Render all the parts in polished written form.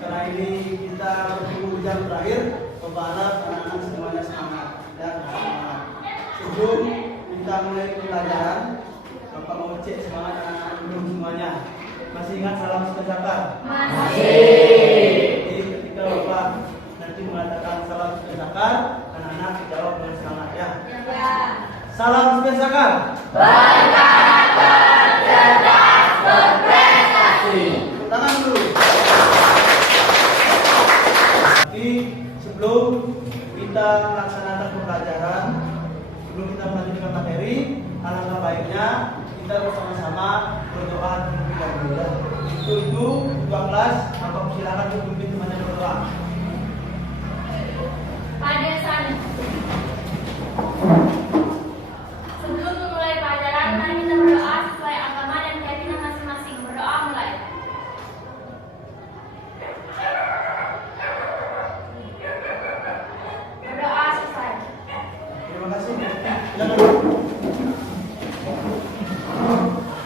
karena ini kita bertemu jam terakhir, Bapak harap anak-anak semuanya semangat ya, semangat. Sebelum kita mulai pelajaran, Bapak mau cek semangat anak-anak belum semuanya. Masih ingat salam sejahtera? Masih. Jadi ketika Bapak nanti mengatakan salam sejahtera, anak-anak jawab dengan semangat ya. Salam sejahtera. Berkata cerdas berprestasi. Tangan dulu. Tapi sebelum kita melaksanakan pembelajaran, sebelum kita melanjutkan materi, alangkah baiknya kita bersama-sama berdoa terlebih dahulu. Itu dua kelas, maka silakan untuk pimpin temannya berdoa. Pada sana. Sebelum memulai pelajaran, mari kita berdoa sesuai agama dan keyakinan masing-masing. Berdoa mulai. Berdoa selesai. Terima kasih.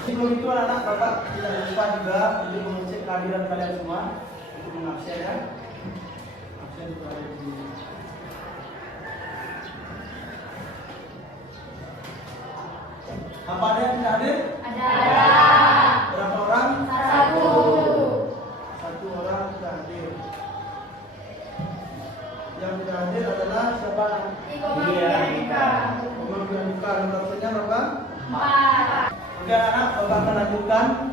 Sebelum itu anak-anak Bapak tidak lupa juga untuk mengecek kehadiran kalian semua untuk mengabsen ya. Absen itu ada di sini. Apa ada yang tidak hadir? Ada. Berapa orang? Satu. Satu orang tidak hadir. Yang tidak hadir adalah siapa? Ika. Omong Bianika. Nomor absennya berapa? 4. Oke anak-anak, Bapak akan lanjutkan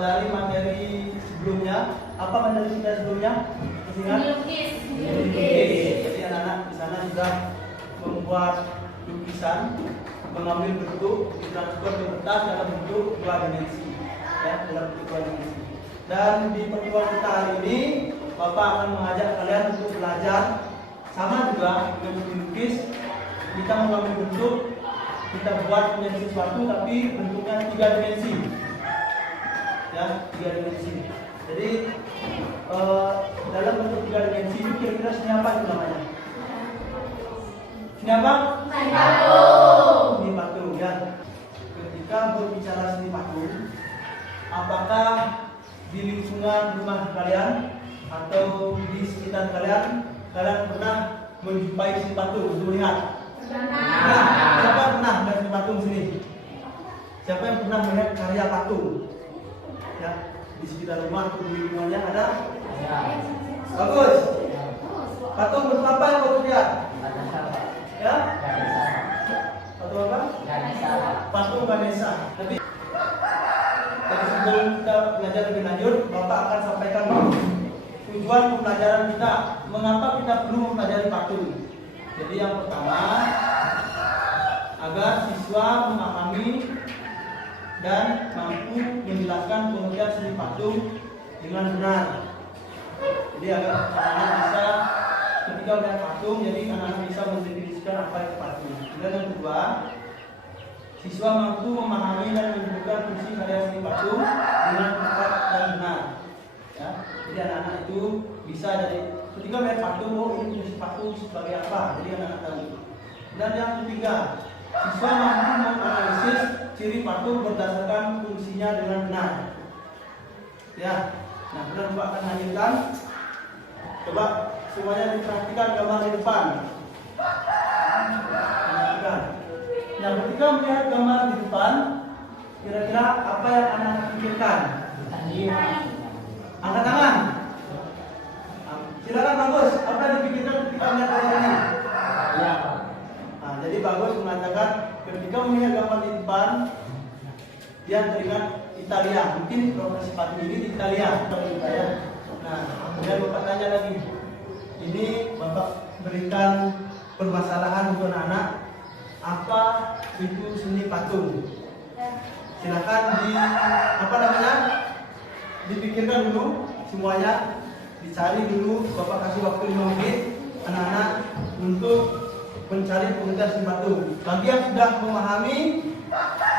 dari materi sebelumnya. Apa materi kita sebelumnya? Masih ingat? Melukis. Jadi anak-anak di sana sudah membuat lukisan, mengambil bentuk, ditransfer ke kertas dalam bentuk dua dimensi, ya, dalam bentuk dua dimensi. Dan di pertemuan kita hari ini, Bapak akan mengajak kalian untuk belajar sama juga dengan melukis. Kita mengambil bentuk, kita buat menjadi sesuatu, tapi bentuknya tiga dimensi, ya, tiga dimensi. Jadi dalam bentuk tiga dimensi itu kira-kira seni apa itu namanya? Seni apa? Seni patung. Seni patung ya. Ketika berbicara seni patung, apakah di lingkungan rumah kalian atau di sekitar kalian pernah menjumpai seni patung untuk melihat? Nah, siapa yang pernah melihat seni patung sini? Siapa yang pernah melihat karya patung? Ya, di sekitar rumah atau di lingkungannya ada? Bagus. Patung bentuk apa yang bagus lihat? Ya? Patung apa? Patung Ganesha. Tapi sebelum kita belajar lebih lanjut, Bapak akan sampaikan dulu tujuan pembelajaran kita. Mengapa kita perlu mempelajari patung? Jadi yang pertama, agar siswa memahami dan mampu menjelaskan pengertian seni patung dengan benar. Jadi agar anak-anak bisa ketika melihat patung, jadi anak-anak bisa mendefinisikan apa itu patung. Dan yang kedua, siswa mampu memahami dan menyebutkan fungsi karya seni patung dengan tepat dan benar. Ya, jadi anak-anak itu bisa jadi ketika melihat patung, oh ini fungsi patung sebagai apa? Jadi anak-anak tahu. Dan yang ketiga, siswa mampu menganalisis ciri patung berdasarkan fungsinya dengan benar. Ya, nah kemudian Bapak akan lanjutkan. Coba semuanya diperhatikan gambar di depan. Perhatikan. Nah, ketika melihat gambar di depan, kira-kira apa yang anak pikirkan? Angkat tangan. Silakan bagus. Apa yang dipikirkan ketika melihat gambar ini? Nah, jadi bagus mengatakan ketika melihat gambar di depan, dia teringat Italia. Mungkin profesi patung ini di Italia. Nah, kemudian Bapak tanya lagi. Ini Bapak berikan permasalahan untuk anak-anak. Apa itu seni patung? Silakan dipikirkan dulu semuanya, dicari dulu. Bapak kasih waktu 5 menit anak-anak untuk mencari pengertian seni patung. Bagi yang sudah memahami,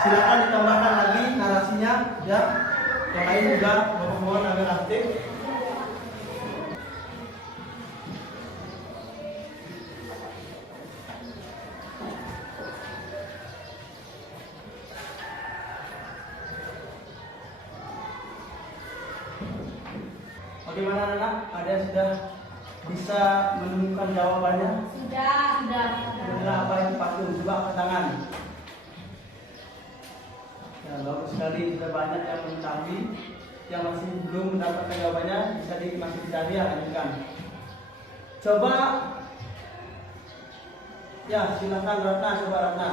silakan ditambahkan lagi narasinya, ya. Yang lain juga Bapak mohon agar aktif. Oke Bagaimana anak? Ada yang sudah bisa menemukan jawabannya? Sudah. Adalah apa itu patung? Coba angkat tangan. Ya, bagus sekali. Sudah banyak yang mengetahui. Yang masih belum mendapatkan jawabannya masih dicari ya, lanjutkan. Coba. Ya, silakan Ratna. Coba Ratna.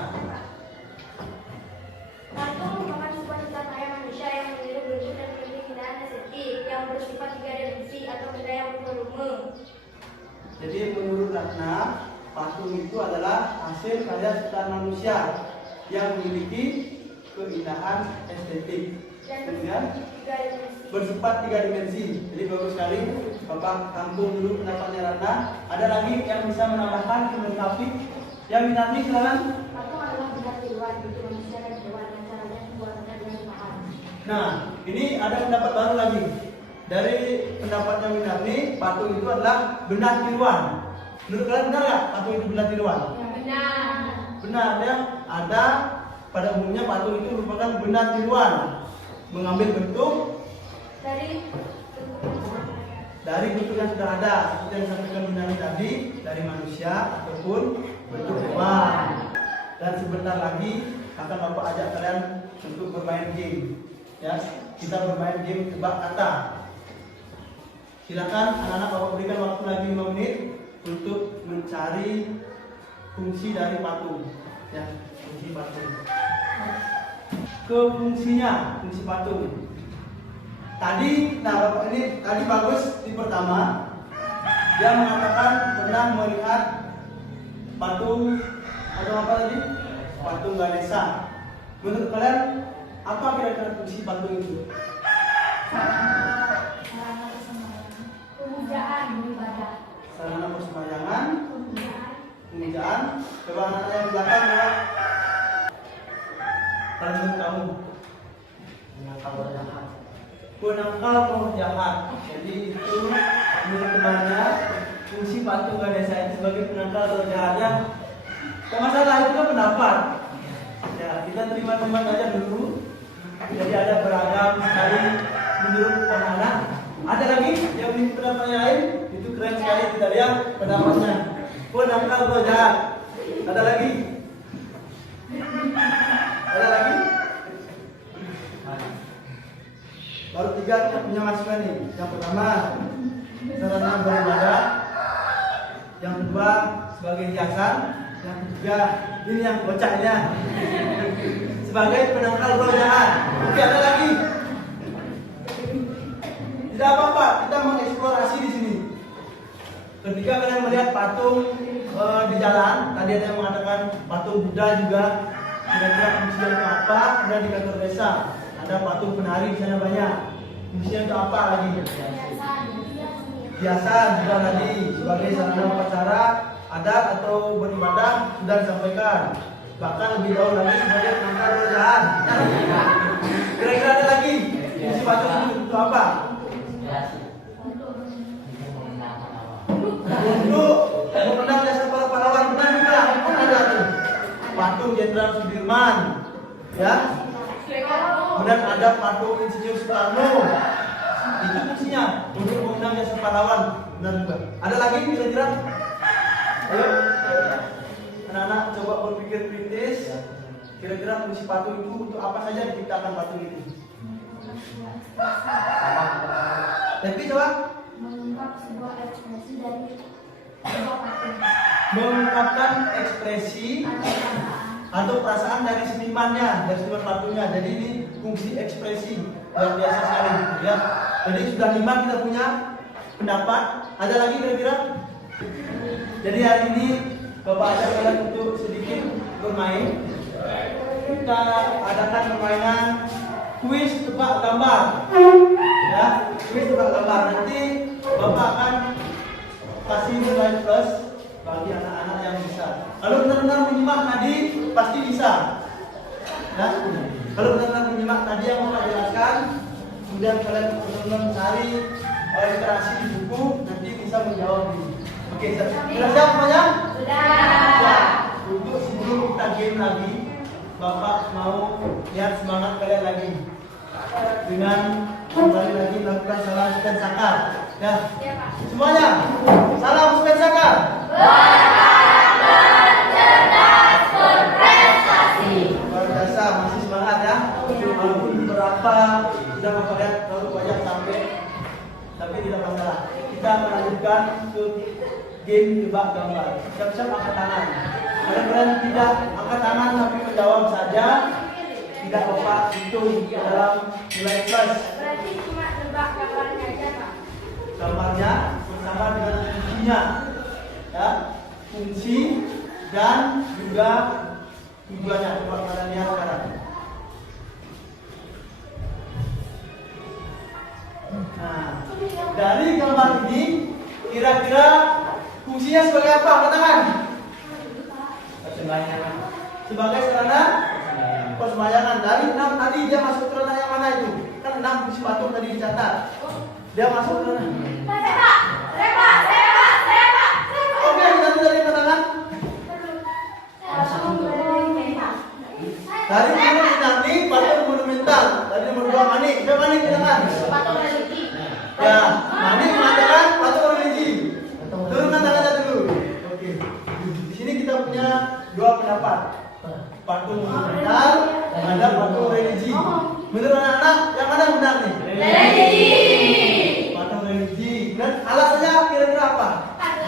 Patung merupakan sebuah ciptaan karya manusia yang meniru bentuk dan keindahan estetik yang bersifat tiga dimensi atau benda yang bervolume. Jadi menurut Ratna, patung itu adalah hasil karya ciptaan manusia yang memiliki keindahan estetik dan bersifat tiga dimensi. Jadi bagus sekali. Bapak tampung dulu pendapatnya Ratna. Ada lagi yang bisa menambahkan melengkapi? Yang minati silakan. Patung adalah benda tiruan bentuk manusia dan hewan yang caranya pembuatannya dengan bahan. Nah, ini ada pendapat baru lagi. Dari pendapatnya Minarni, patung itu adalah benda tiruan. Menurut kalian benar nggak patung itu benda tiruan? Benar. Benar ya. Ada pada umumnya patung itu merupakan benda tiruan, mengambil bentuk dari bentuk yang sudah ada, seperti yang disampaikan Minarni tadi, dari manusia ataupun bentuk hewan. Dan sebentar lagi akan Bapak ajak kalian untuk bermain game. Ya, kita bermain game tebak kata. Silakan anak-anak Bapak berikan waktu lagi 5 menit untuk mencari fungsi dari patung. Ya, fungsi patung. Fungsi patung. Tadi, Bapak ini tadi bagus di pertama. Dia mengatakan pernah melihat patung atau apa tadi? Patung Ganesha. Menurut kalian apa kira-kira fungsi patung itu? Sarana persembahyangan, pemujaan. Coba anak yang di belakang ya. Kalau menurut kamu? Penangkal roh jahat. Jadi itu menurut temannya fungsi patung Ganesha itu sebagai penangkal roh jahat ya. Tidak masalah, itu kan pendapat. Ya, kita terima saja dulu. Jadi ada beragam sekali menurut anak-anak. Ada lagi yang punya pendapat yang lain, itu keren sekali kita lihat pendapatnya. Penangkal roh jahat. Ada lagi? Ada lagi? Baru 3 kita punya masukan nih. Yang pertama, sarana beribadah. Yang kedua, sebagai hiasan. Yang ketiga, ini yang kocaknya, sebagai penangkal roh jahat. Oke, ada lagi? Tidak apa-apa, kita mengeksplorasi di sini. Ketika kalian melihat patung di jalan, tadi ada yang mengatakan patung Buddha juga. Kira-kira fungsinya itu apa? Ada di kantor desa. Ada patung penari di sana banyak. Fungsinya itu apa lagi? Hiasan juga tadi sebagai sarana upacara, adat atau beribadah sudah disampaikan. Bahkan lebih jauh lagi sebagai penangkal roh jahat. Kira-kira ada lagi? Fungsi patung itu apa? Untuk memenang jasa para pahlawan, benar juga. Ada tuh patung Jenderal Sudirman, ya. Kemudian ada patung Insinyur Soekarno. Itu fungsinya untuk memenang jasa pahlawan, benar juga. Ada lagi kira-kira? Ayo, anak-anak coba berpikir kritis. Kira-kira fungsi patung itu untuk apa saja diciptakan patung itu? Tapi coba Mengungkap sebuah ekspresi dari sebuah patung mengungkapkan ekspresi atau perasaan dari senimannya, dari seniman patungnya. Jadi ini fungsi ekspresi yang biasa sekali, ya. Jadi sudah 5 kita punya pendapat. Ada lagi kira-kira? Jadi hari ini Bapak ajak kalian untuk sedikit bermain. Kita adakan permainan kuis tebak gambar, ya. Kuis tebak gambar. Nanti Bapak akan kasih nilai plus bagi anak-anak yang bisa. Kalau benar-benar menyimak tadi pasti bisa, ya. Kalau benar-benar menyimak tadi yang Bapak jelaskan, kemudian kalian benar-benar mencari literasi di buku, nanti bisa menjawab ini. Oke, sudah siap semuanya? Sudah. Untuk sebelum kita game lagi, Bapak mau lihat semangat kalian lagi dengan kembali lagi melakukan salah dan sakar. Ya, Ya, Pak. semuanya. Salam Spensaka. Cerdas berprestasi. Luar biasa, masih semangat ya. Walaupun beberapa sudah kalian terlalu banyak sampai, tapi tidak masalah. Kita akan lanjutkan ke game tebak gambar. Siap-siap angkat tangan. Kalau kalian tidak angkat tangan tapi menjawab saja, tidak apa itu dalam nilai plus. Berarti cuma nebak gambarnya aja, Pak. Gambarnya bersama dengan fungsinya, ya, fungsi dan juga tujuannya. Coba kalian lihat sekarang. Nah, dari gambar ini kira-kira fungsinya sebagai apa? Katakan. Sebagai sarana persembahyangan. Dari 6 tadi dia masuk ke ranah yang mana itu? Kan 6 fungsi patung tadi dicatat. Dia masuk ke ranah. Oke, kita dari katakan. Dari nomor nanti patung monumental. Dari nomor 2 Manik. Siapa Manik katakan? Ya, Manik mengatakan patung religi. Turunkan tangannya dulu. Oke. Di sini kita punya 2 pendapat. Patung monumental, ada patung religi. Menurut anak-anak yang mana benar nih? Religi. Patung religi. Dan alasannya kira-kira apa?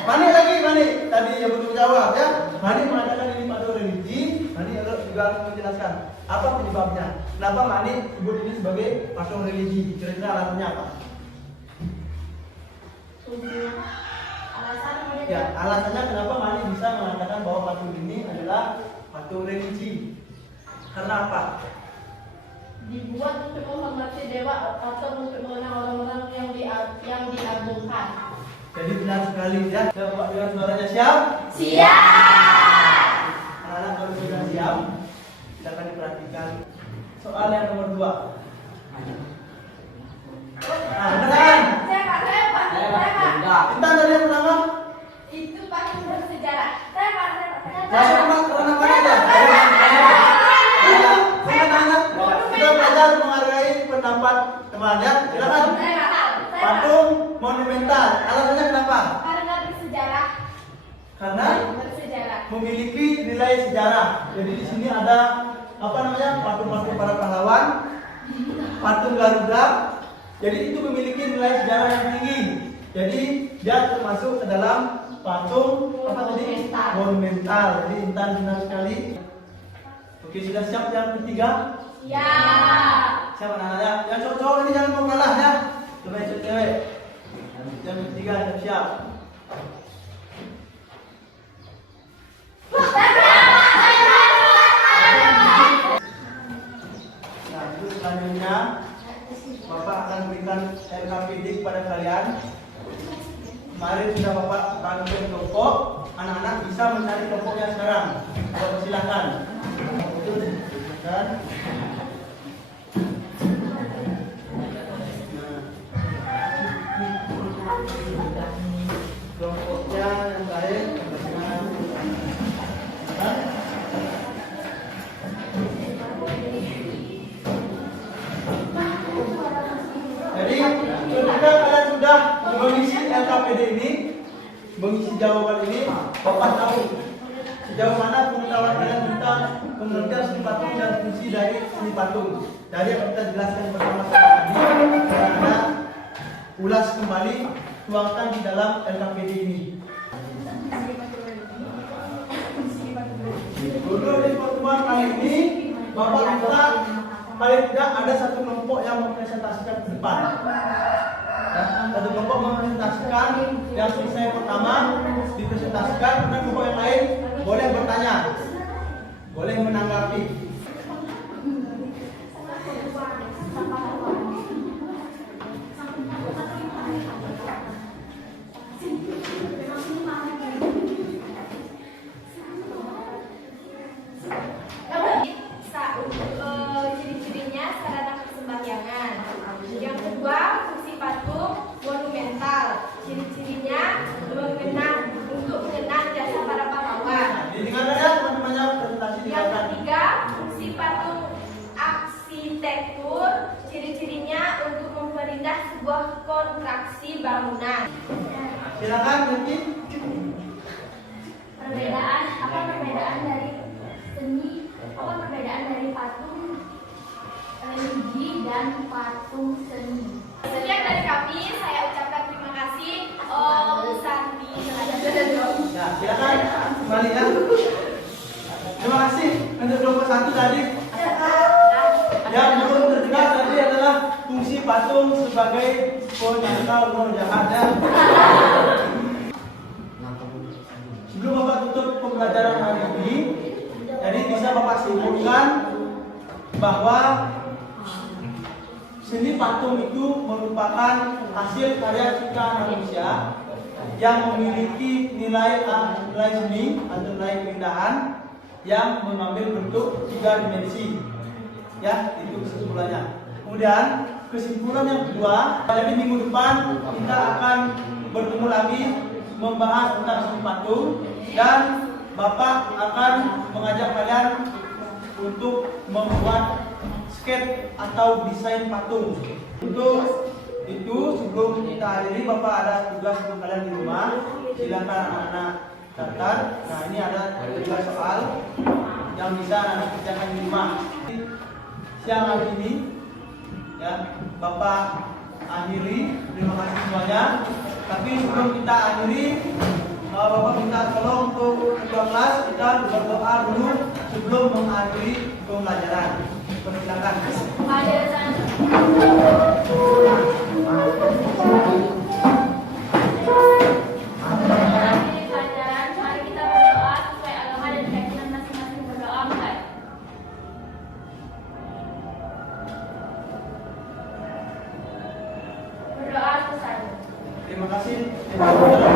Manik lagi, Manik. Tadi yang belum jawab ya. Manik mengatakan ini patung religi. Manik juga harus menjelaskan apa penyebabnya. Kenapa Manik sebut ini sebagai patung religi? Kira-kira alasannya apa? Ya, alasannya kenapa Manik bisa mengatakan bahwa patung ini adalah patung religi? Karena apa? Dibuat untuk menghormati dewa atau untuk mengenang orang-orang yang diagungkan. Jadi benar sekali ya. Coba dengan suaranya siap? Siap. Anak-anak kalau sudah siap, kita akan diperhatikan soal yang nomor 2. Nah, beneran. Intan dari yang pertama. Itu patung bersejarah. Saya, Pak. Masuk ke ranah mana aja? Kita belajar menghargai pendapat teman ya. Silakan. Patung monumental. Alasannya kenapa? Karena bersejarah. Karena Bersejarah. memiliki nilai sejarah. Jadi di sini ada apa namanya? Patung-patung para pahlawan, patung Garuda. Jadi itu memiliki nilai sejarah yang tinggi. Jadi dia termasuk ke dalam patung apa tadi? Monumental. Jadi Intan benar sekali. Oke, sudah siap yang ketiga? Siapa namanya? Yang cowok-cowok ini jangan mau kalah ya. Coba yang cewek. Yang ketiga siap. Nah, itu selanjutnya Bapak akan berikan RKPD kepada kalian. Kemarin sudah Bapak bagi kelompok. Anak-anak bisa mencari kelompoknya sekarang. Silakan. Silakan. Kelompoknya yang baik. Jadi ketika kalian sudah mengisi LKPD ini, mengisi jawaban ini, Bapak tahu sejauh mana pengetahuan kalian tentang pengertian seni patung dan fungsi dari seni patung. Dari yang kita jelaskan bersama-sama tadi, karena ulas kembali, tuangkan di dalam LKPD ini. Dulu di pertemuan kali ini, Bapak minta paling tidak ada satu kelompok yang mempresentasikan ke depan. Ya, satu kelompok mempresentasikan yang selesai pertama dipresentasikan, dan kelompok yang lain boleh bertanya, boleh menanggapi. Ciri-cirinya sarana persembahyangan. Yang kedua, fungsi patung monumental. Ciri-cirinya untuk mengenang jasa para pahlawan. Didengarkan ya teman-temannya presentasi Yang didengarkan. ketiga, bangunan. Silakan Yuki. Perbedaan dari seni, perbedaan dari patung religi dan patung seni. Sekian dari kami, saya ucapkan terima kasih. Santi. Ya, silakan kembali ya. Terima kasih untuk kelompok 1 tadi. Yang belum terdengar tadi adalah fungsi patung sebagai penangkal roh jahat ya. Sebelum Bapak tutup pembelajaran hari ini, jadi bisa Bapak simpulkan bahwa seni patung itu merupakan hasil karya cipta manusia yang memiliki nilai seni atau nilai keindahan yang mengambil bentuk 3 dimensi. Ya, itu kesimpulannya. Kemudian kesimpulan yang kedua, jadi minggu depan kita akan bertemu lagi membahas tentang seni patung dan Bapak akan mengajak kalian untuk membuat sketch atau desain patung. Untuk itu sebelum kita akhiri, Bapak ada tugas untuk kalian di rumah. Silakan anak-anak daftar. Nah, ini ada 3 soal yang bisa anak kerjakan di rumah. Siang hari ini ya Bapak akhiri. Terima kasih semuanya. Tapi sebelum kita akhiri, Bapak minta tolong untuk ketua kelas kita berdoa dulu sebelum mengakhiri pembelajaran. Silakan. Terima kasih.